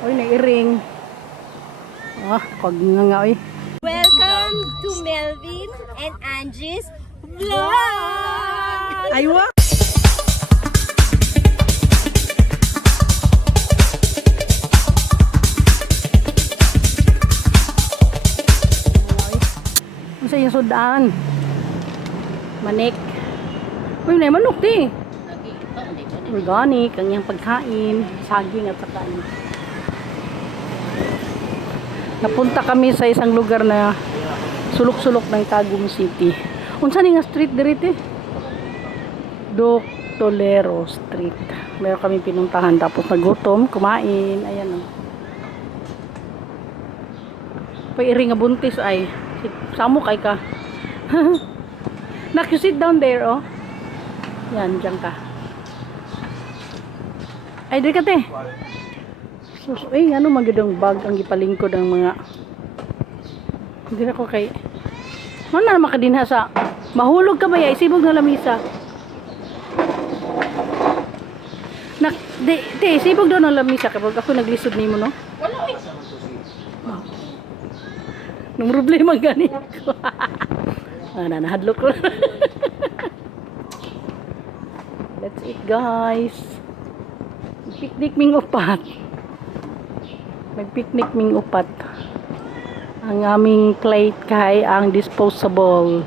Uy, nairing. Ah, kag nga oy. Welcome to Melvin and Angie's vlog! Aywa. Sa yung sudan. Manik. Uy, may manok di. Organic, ang iyang pagkain, saging at saka ano. Napunta kami sa isang lugar na sulok-sulok ng Tagum City. Unsa ni nga street dirite? Doc Tolero Street. Meron kami pinuntahan tapos nagutom, kumain, ayan oh. Pairing nga buntis ay. Samo kay ka. Nak, you sit down there oh. Yan, diyan ka. Ay, di ka te. Sus, ay, ano magandang bag ang gipalingkod ng mga. Hindi na ko kay. Ano na makadinha sa. Mahulog ka ba ya? Isibog na lamisa. Nak, te, isibog daw ng lamisa kapag ako naglisod nimo no? Wala eh. Nung problema gani ko. Nahadlok ko. Let's eat guys. Picnic ming upat. Nag-picnic ming upat. Ang aming plate kay ang disposable.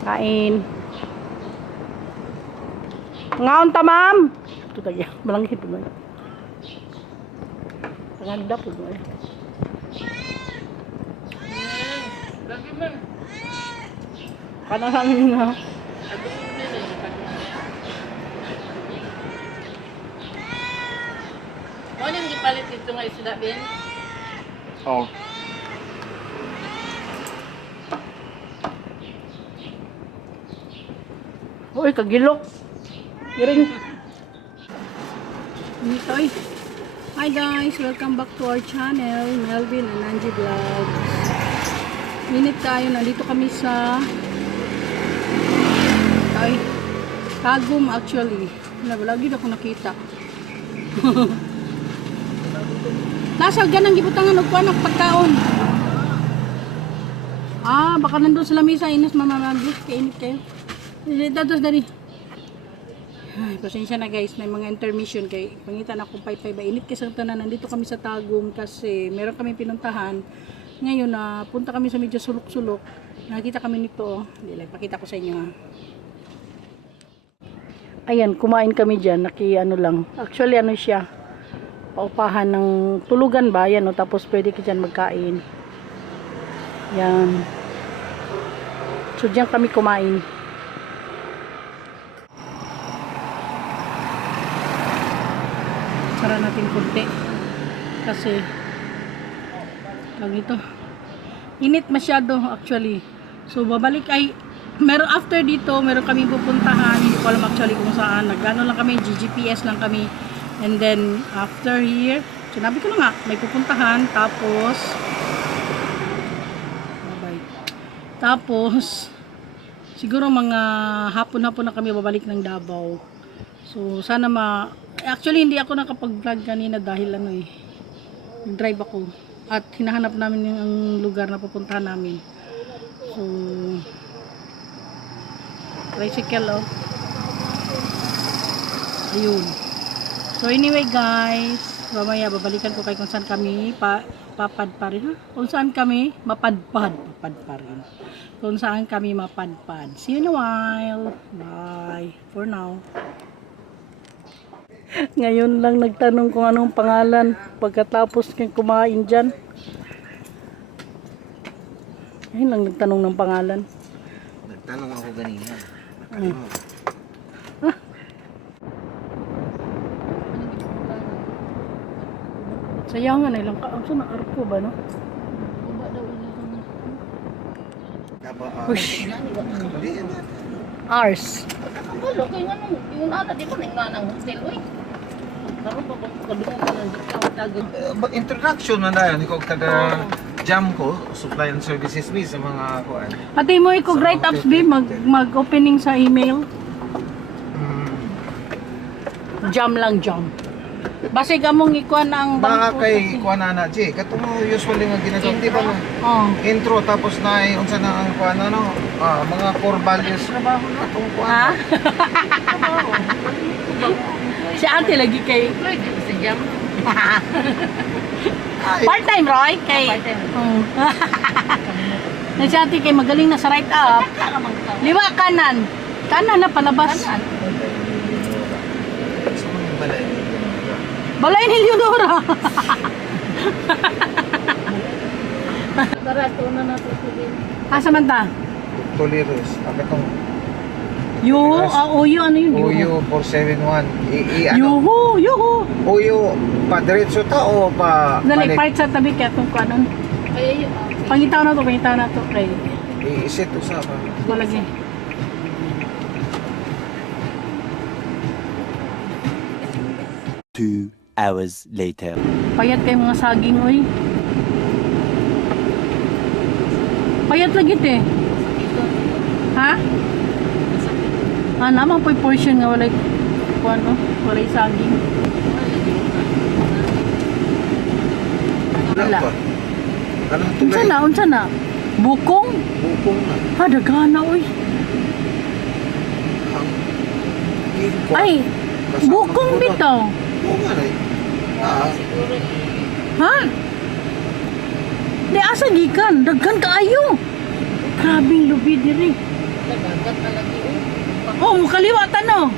Kain. Ngaon ta ma'am. Ito tagya. Malanghit mo. Panganda po mo. Lagi man. Kanang nga. Mo nang gipalit dito nga isda Ben? Oh. Uy, kagilok. Iring. Nitoy. Hi guys, welcome back to our channel, Melvin and Angie Vlogs. Minute tayo, nandito kami sa Tagum actually. Lagi na ako nakita. Nasa ganang gibutangan og kuan og pagkaon. Ah, baka nandun sa lamesa inis mamamabli, kainit kayo. Dados dari. Ay, pasensya na guys, may mga intermission kay pangitan akong paypay ba init kasi tanan nandito kami sa Tagum kasi meron kami pinuntahan. Ngayon na punta kami sa medyo sulok-sulok. Nakita kami nito, hindi lang pakita ko sa inyo ha. Ayan, kumain kami diyan, ano lang. Actually ano siya? Paupahan ng tulugan ba yan, no? Tapos pwede ka dyan magkain yan, so dyan kami kumain. Sara natin kunti kasi ito init masyado actually, so babalik ay meron after dito, meron kami pupuntahan, hindi ko alam actually kung saan, nagano lang kami, GGPS lang kami. And then, after here, sinabi ko na nga, may pupuntahan, tapos, bye-bye. Tapos, siguro mga hapon-hapon na kami babalik ng Davao. So, sana actually, hindi ako nakapag-vlog kanina dahil nag-drive ako. At hinahanap namin yung lugar na pupuntahan namin. So, tricycle, oh. Ayun. So anyway guys, mamaya babalikan ko kay kung saan kami papadpa rin. Kung saan kami mapadpad pa rin. Kung saan kami mapadpad. See you in a while. Bye. For now. Ngayon lang nagtanong kung anong pangalan pagkatapos kang kumain dyan. Ngayon lang nagtanong ng pangalan. Nagtanong ako ganina. Sayangan na lang ka. Ang na arko ba, no? Push. Ars. Wala kay ngano, yung ana di ba ning nanang hotel oy. Karon pa kadungan ka ng Tagum. Introduction man dayon ikaw taga jam ko, supply and services me sa mga kuan. Ate mo iko write ups be mag-opening sa email. Jam lang jam. Basig among ikuan ang Baka bangko. kay kuan na G. Katong usually nga ginagawa, di ba no? Oh. Intro tapos na unsa na ang kuan ano, mga core values trabaho na atong kuan. Ha? Si ate lagi kay Pwede ko sa jam. Ay, part-time Roy kay. Part-time. Na si ate kay magaling na sa right up. Liwa kanan. Kanan na palabas. sa mga balay. Balay ni Leonora. Barato na nato sabihin. Asa man ta? Toleros. Katong Yo, Oyo ano yun? Uyo 471. Ano? Yuhu. Uyo pa diretso ta o pa Dali part sa tabi kaya itong kuanon. Kaya yun. Pangitaw na to kay i-set usa pa. malagi. Two hours later. Payat kay mga saging oy. Payat lagi te. Ha? Naman po portion nga walay kuano, walay saging. Wala. Wala pa. Kanang Unsa na? Bukong? Bukong na. Ha, dagana oy. Ang kuan. Ay, Kasama bukong ko doon. bitaw. Oo nga rin. Ha? Di asa gikan, daghan kaayo. Grabing lubi diri. Nagagat na lagi. Oh, mukaliwatan no.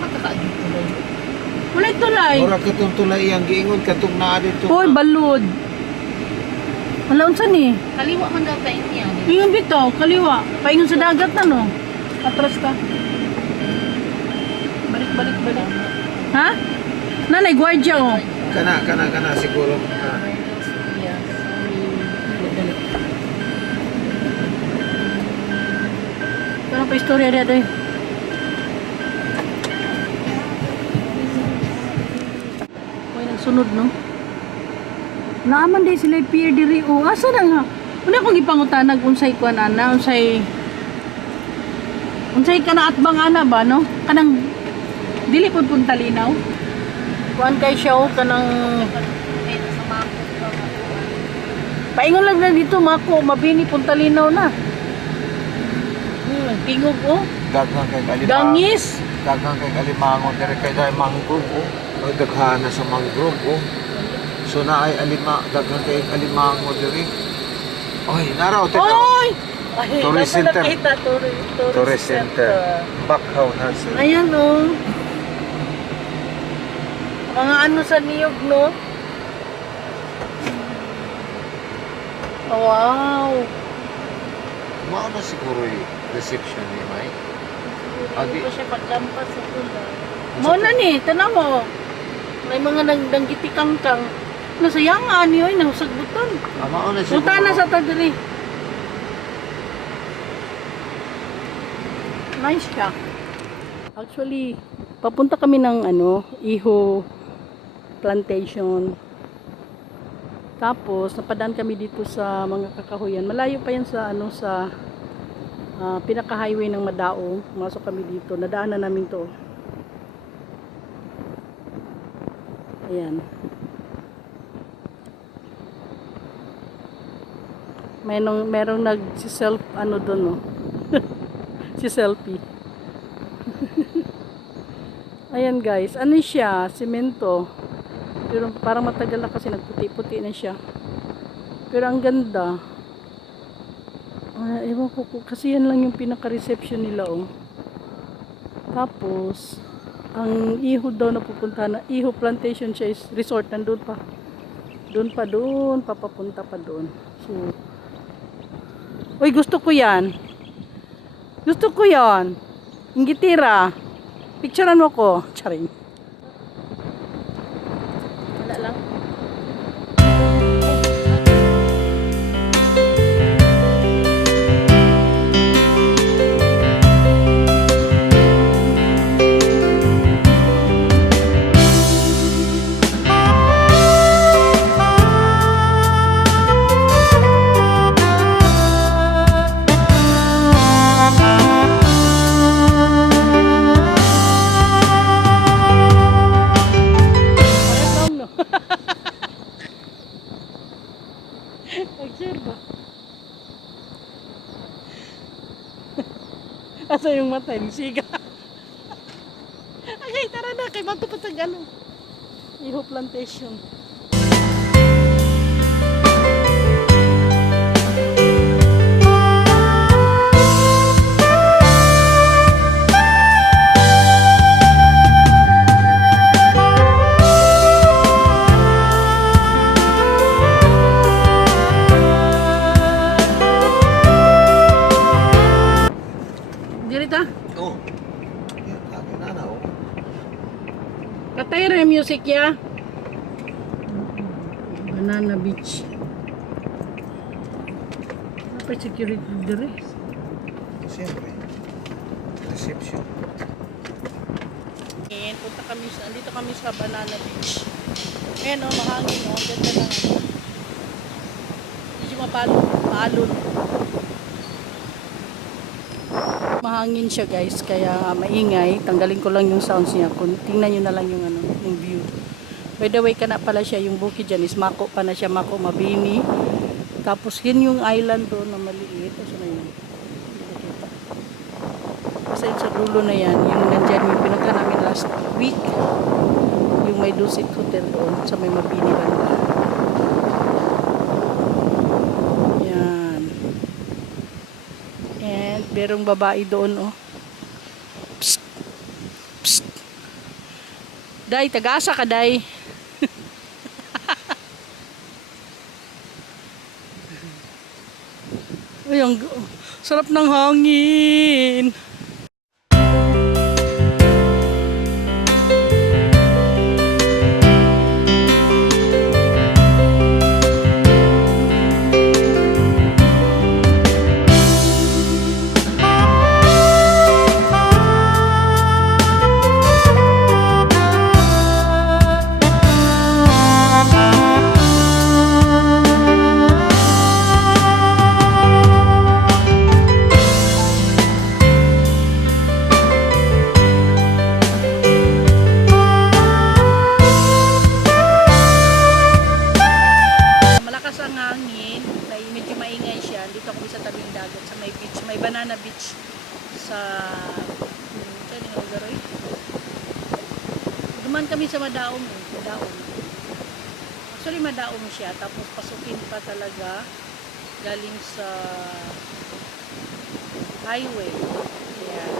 Makakaagit ko lang. Wala tulay. Ora katong tulay ang giingon katong naa dito. Hoy, balod. Wala unsa ni? Kaliwa man daw tayo niya. Ingon bitaw, kaliwa. Paingon sa dagat na no. Atras ka. Balik. Ha? Nanay gwardiya oh. Kana siguro. Ano pa istorya dia doy? Hoy, nagsunod no. Naaman di sila pier diri o asa na nga. Una akong ipangutanag unsay kuan ana, unsay kana atbang ana ba no? Kanang dili pud punta linaw. Kuan kay siya o kanang paingon lang na dito mako mabini punta linaw na. Tingog oh. Daghang kay kalimango. Gangis. Daghang kay kalimango dire kay dai mangrove oh. Ang daghana sa mangrove oh. So na ay daghang kay kalimango dire. Oy, naraw teka. Oy! Tourist center. Tourist Tourist center. Bakhaw na sa. Ayan oh. Mga ano sa niyog no? Oh, wow. Mao na siguro yung reception ni Mai. Adi. Hindi ko siya paglampas sa tulay. Mo na ni, tanaw mo. May mga nagdanggiti kangkang. Nasayangan niyo ay nahusag buton. Mao na siguro. Punta na sa tadiri. Nice siya. Actually, papunta kami ng Iho Plantation. Tapos, napadaan kami dito sa mga kakahuyan. Malayo pa yan sa pinaka-highway ng Madao. Masok kami dito. Nadaanan namin to. Ayan. Merong nag-self doon, no? Si selfie. Ayan guys, ano siya? Semento. Pero parang matagal na kasi nagputi-puti na siya. Pero ang ganda. Ewan ko kasi yan lang yung pinaka-reception nila oh. Tapos ang Iho daw na pupunta na Iho Plantation siya is resort nandun pa. Doon papapunta pa doon. So uy, gusto ko yan. Inggitira. Picturean mo ko. Charing. Wala lang. sa yung mata, yung siga. Okay, tara na, kay Bato Patag, ano? Iho Plantation. Dirita, Oh. Yan, akin na oh. katay rin music ya. Banana Beach. Apa security dire? Siyempre. Reception. And punta kami sa, dito kami sa Banana Beach. Ayan o, mahangin o, ang ganda lang. Medyo mapalon. Mahangin siya guys, kaya maingay. Tanggalin ko lang yung sounds niya. Tingnan nyo na lang yung, ano, yung view. By the way, kana pala siya, yung bukid dyan is Mako pa na siya, Mako Mabini. Tapos yun yung island doon na maliit. Asa na yun? Kasi sa dulo na yan, yung nandyan yung pinagka namin last week. Yung may Dusit Hotel doon sa may Mabini banda. Yan. And merong babae doon, oh. Psst. Psst. Day, tagasa ka, Day. Ay, ang sarap ng hangin. Malakas ang hangin, medyo maingay siya. Dito kami sa tabing dagat, sa may beach, may Banana Beach sa saan yung lugar eh? Duman kami sa Madaom eh, Madaom. Actually Madaom siya, tapos pasukin pa talaga galing sa highway. Ayan.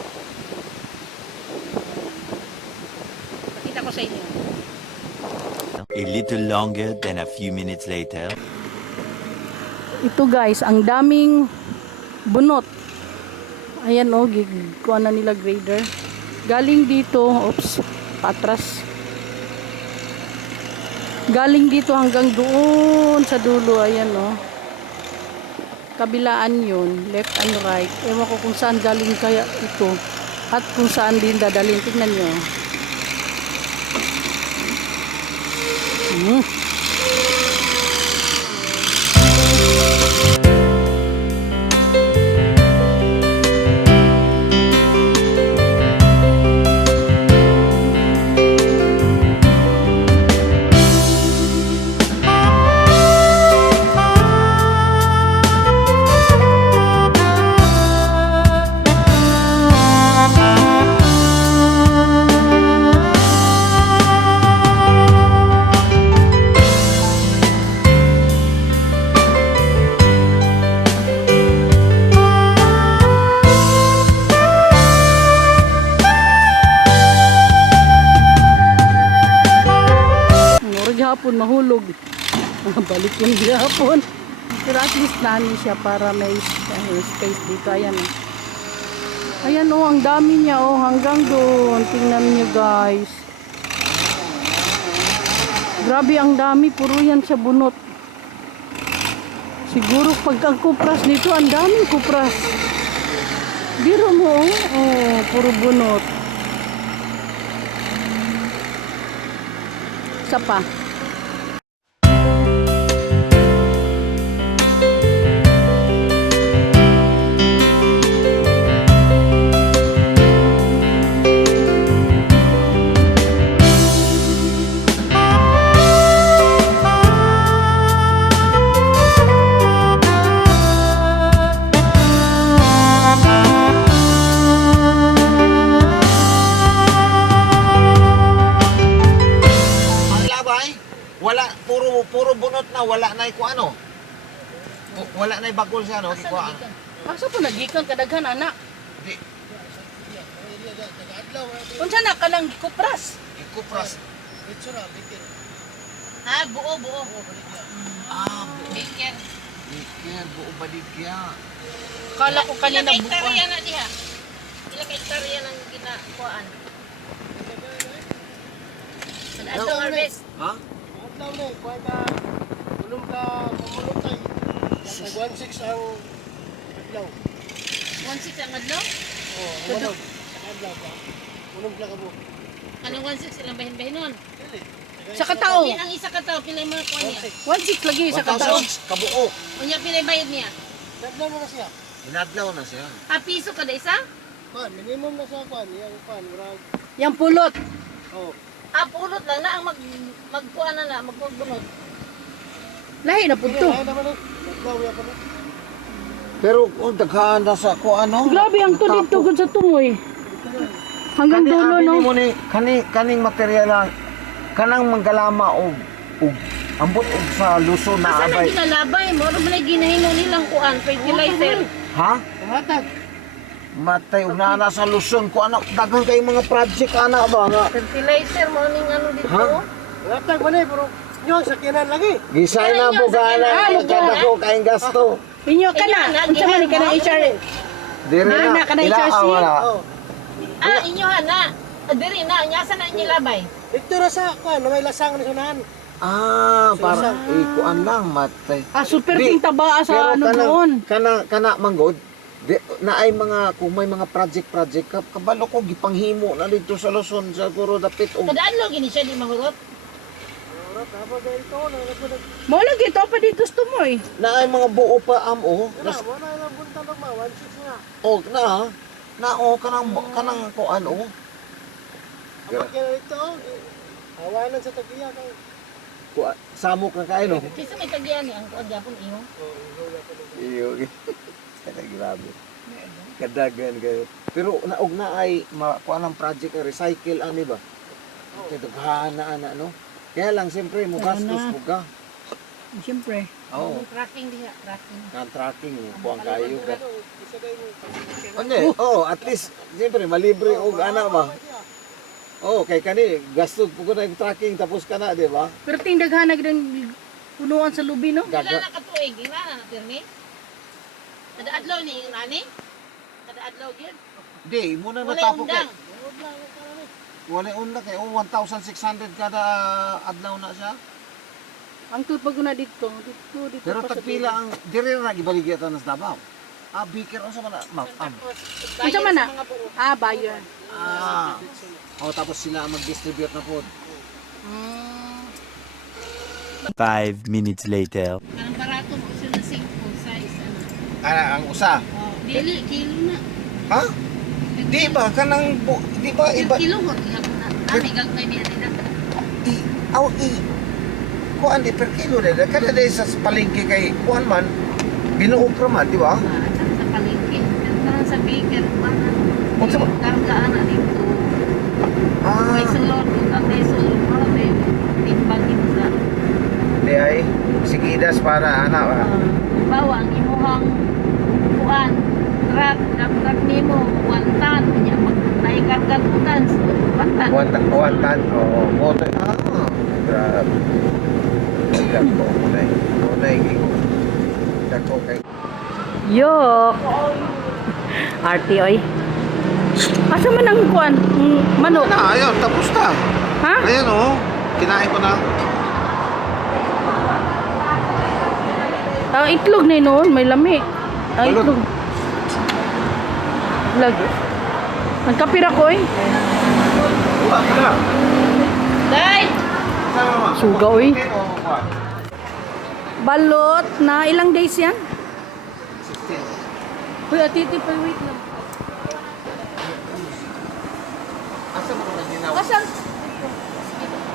Pakita ko sa inyo. A little longer than a few minutes later. Ito guys, ang daming bunot. Ayan o, kuha na nila grader. Galing dito, oops, patras. Galing dito hanggang doon sa dulo, ayan o. Kabilaan yun, left and right. Ewan ko kung saan galing kaya ito. At kung saan din dadalhin. Tignan nyo. Hapon mahulog. Balik yung hapon. Pero at least nani siya para may space dito. Ayan o. Ayan o, ang dami niya o. Hanggang doon. Tingnan niyo guys. Grabe ang dami. Puro yan sa bunot. Siguro pag ang kupras dito, ang daming kupras. Biro mo o. Oh, puro bunot. Isa pa. Wala, puro bunot na, wala na iko ano. Wala na ibakol siya, no? Asa Iko, nagikan? Asa po nagikan kadaghan anak? Di, Unsa na ka lang gikupras? iko pras. Ah, buo. Ah, Baker. Iker, buo baligya. Kala ko kanina Ilang buwan. hektarya na diha? Ilang hektarya ng ginakuan? Ano harvest? Ha? Adlaw na, kuha ka, ulong ka, mamulutay. Nag 1.6 ang adlaw. 1.6 ang adlaw? Oo, ulong. Sa adlaw ka. Ulong ka kabo. Anong 1.6 silang bahin-bahinon? Sa katao. Ang isa katao, pilay mga kuan niya. 1.6 lagi sa katao. 1,000 kabuo. Unya pilay bayad niya. Adlaw na siya. Inadlaw na siya. Ah, piso kada isa? Kuan, minimum na siya kuan. Yang kuan, murag. Yang pulot. Oh, Ah, pulot lang na ang magkuan na magpugbunot. Lahi na pudto. Kaya naman eh. Adlaw ya pa na. Pero kung daghan na sa ko ano. Grabe ang to dito gud sa tumoy. Hanggang dulo no. Mo ni kaning material lang kanang manggalama og ambot og sa Luzon na Asa na abay. ginalabay mo? Ano ba ginahimo nilang kuan? Fertilizer. Ha? Tumatag. Matay og naa sa Luzon ko anak daghan kay mga project ana ba nga. Fertilizer mo ning ano dito. Ha? Tumatag man eh, pero nyo, sakinan lagi. Gisay na po gana kada ko kaing gasto. Inyo ka na. Unsa man ka na HR? Dire Na, na ka na HRC? wala. Oh. Ah, inyo na. Diri na, nya sa na inyo labay. Dito ra sa kuan, na may lasang ni sunahan. Ah, para ikuan lang matay. Ah, super Di, ting taba sa ano doon. Kana manggod, na ay mga kung may mga project kabalo ko gipanghimo na dito sa Luzon siguro dapit og Kadaan gini siya di mahurot. Ora, tapos dito, nagpunta. Mo lagi to pa dito sa tumoy. na ay mga buo pa amo. Wala, mo na ilang punta ng mga 1.6 nga. Og na kanang kuan o. Abot ka na dito, hawanan sa tagiya kay. Samok na kayo no. Kasi may tagyan ni ang kuan gyapon iyo. Iyo. Kaya grabe. Kadagan kayo. Pero naog na ay kuan ang project recycle ani ba? Kaya daghan na no. Kaya lang siyempre mo gastos po ka. Siyempre. Oo. Tracking diha, tracking. Tracking kuan kayo ka. Isa kayo mo. Ano at least siyempre malibre og ana ba? Kay kani gasto po ko na yung tracking tapos kana, di ba? Pero ting daghan na gid punuan sa lubi no. Wala na katuig, ina na pirmi. Kada adlaw ni yung nani? Kada adlaw gyud. Di, muna Wala natapok undang. Wala unda kay 1,600 kada adlaw na siya. Ang tutpag na dito Pero pa sa tagpila ang dire na gibaligya ta nas Davao. Bikir unsa man ma'am. Tapos Unsa man na? bayad sa mga buo. Ah, bayan. Tapos sila ang mag-distribute na po. 5 minutes later. Ang barato mo siya na 5 size ano. Ang usa. Oh, dili kilo na. Ha? Di ba kanang di ba iba Kilo mo gyapon na. Ami gagmay biya nila. kuan di per kilo de kada day sa palengke kay kuan man binuog ra man, di ba? Sa palengke. Pero sa baker mana. Unsa man? Kargaan na dito. May sulod kung ang may sulod mo may timbang dito sa. Di ay sigidas para ana ba. Bawa ang imuhang kuan truck nimo 1 ton nya pag naikarga utan 1 ton. One tan. Moto. Grabe. Dako mo na. Unay gigo. Dako kay Yok. Arti oy. Asa man ang kuan? Manok. na, ayun, tapos na. Ha? Ayan kinain ko na. Ang itlog na noon, may lami. Ang Balot. itlog. Lag. Nagkapira ko eh. Day! Suga oy. Balot na ilang days yan? 16. Uy, atiti pa wait lang. Asa mo na ginawa? Asan?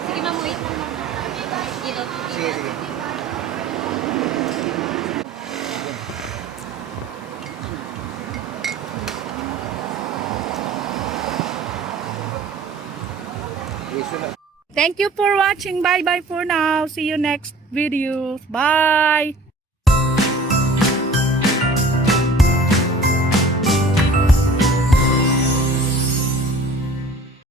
Sige ma'am, wait lang ma'am. Sige, sige. Iso na. Thank you for watching. Bye-bye for now. See you next videos. Bye!